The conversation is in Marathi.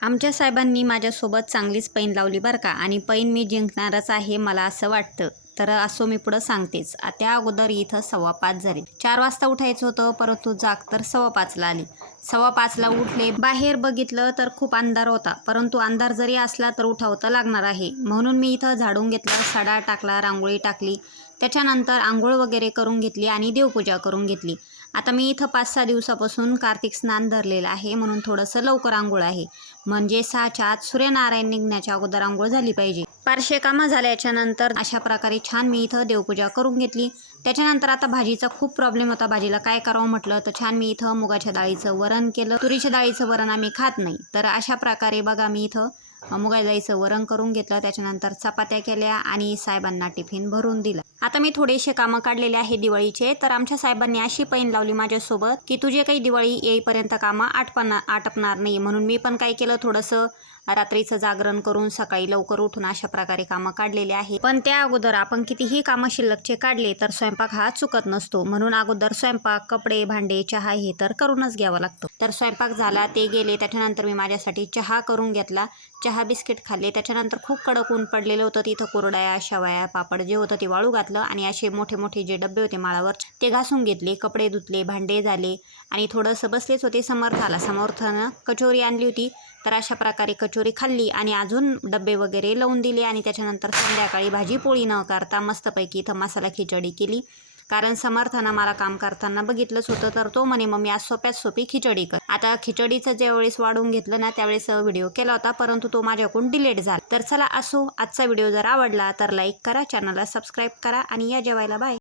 आमच्या साहेबांनी माझ्यासोबत चांगलीच पैन लावली बरं का. आणि पैन मी जिंकणारच आहे मला असं वाटतं. तर असो मी पुढं सांगतेच. त्या अगोदर इथं 5:15 झाले. 4 वाजता उठायचं होतं, परंतु जाग तर 5:15ला आली. 5:15ला उठले, बाहेर बघितलं तर खूप अंधार होता, परंतु अंधार जरी असला तर उठावं तर लागणार आहे. म्हणून मी इथं झाडून घेतलं, सडा टाकला, रांगोळी टाकली. त्याच्यानंतर आंघोळ वगैरे करून घेतली आणि देवपूजा करून घेतली. आता मी इथं 5-6 दिवसापासून कार्तिक स्नान धरलेलं आहे, म्हणून थोडंसं लवकर आंघोळ आहे. म्हणजे 6च्या आत सूर्यनारायण निघण्याच्या अगोदर आंघोळ झाली पाहिजे. पारशे कामं झाल्याच्या नंतर अशा प्रकारे छान मी इथं देवपूजा करून घेतली. त्याच्यानंतर आता भाजीचा खूप प्रॉब्लेम होता, भाजीला काय करावं म्हटलं तर छान मी इथं मुगाच्या डाळीचं वरण केलं. तुरीच्या डाळीचं वरण आम्ही खात नाही, तर अशा प्रकारे बघा मी इथं मुगाच्या डाळीचं वरण करून घेतलं. त्याच्यानंतर चपात्या केल्या आणि साहेबांना टिफिन भरून दिला. आता मी थोडेसे कामं काढलेले आहे दिवाळीचे. तर आमच्या साहेबांनी अशी पैन लावली माझ्यासोबत की तुझे काही दिवाळी येईपर्यंत कामं आटपणार नाही. म्हणून मी पण काय केलं, थोडंसं रात्रीचं जागरण करून सकाळी लवकर उठून अशा प्रकारे कामं काढलेले आहे. पण त्या अगोदर आपण कितीही कामं शिल्लकचे काढले तर स्वयंपाक हा चुकत नसतो. म्हणून अगोदर स्वयंपाक, कपडे, भांडे, चहा हे तर करूनच घ्यावं लागतं. तर स्वयंपाक झाला, ते गेले. त्याच्यानंतर मी माझ्यासाठी चहा करून घेतला. चहा बिस्किट खाल्ले. त्याच्यानंतर खूप कडक ऊन पडलेलं होतं, तिथं कुरड्या, शेवया, पापड जे होतं ते वाळू घातलं आणि असे मोठे मोठे जे डबे होते माळावर ते घासून घेतले. कपडे धुतले, भांडे झाले आणि थोडंसं बसलेच होते. समर्थानं कचोरी आणली होती, तर अशा प्रकारे कचोरी खाल्ली आणि अजून डबे वगैरे लावून दिले. आणि त्याच्यानंतर संध्याकाळी भाजी पोळी न करता मस्तपैकी इथं मसाला खिचडी केली. कारण समर्थानं मला काम करताना बघितलंच होतं, तर तो म्हणे मम्मी आज सोप्यात सोपी खिचडी कर. आता खिचडीचं ज्यावेळेस वाढून घेतलं ना त्यावेळेस व्हिडिओ केला होता, परंतु तो माझ्याकडून डिलीट झाला. तर चला असो, आजचा व्हिडिओ जर आवडला तर लाईक करा, चॅनलला सबस्क्राईब करा आणि या जेवायला. बाय.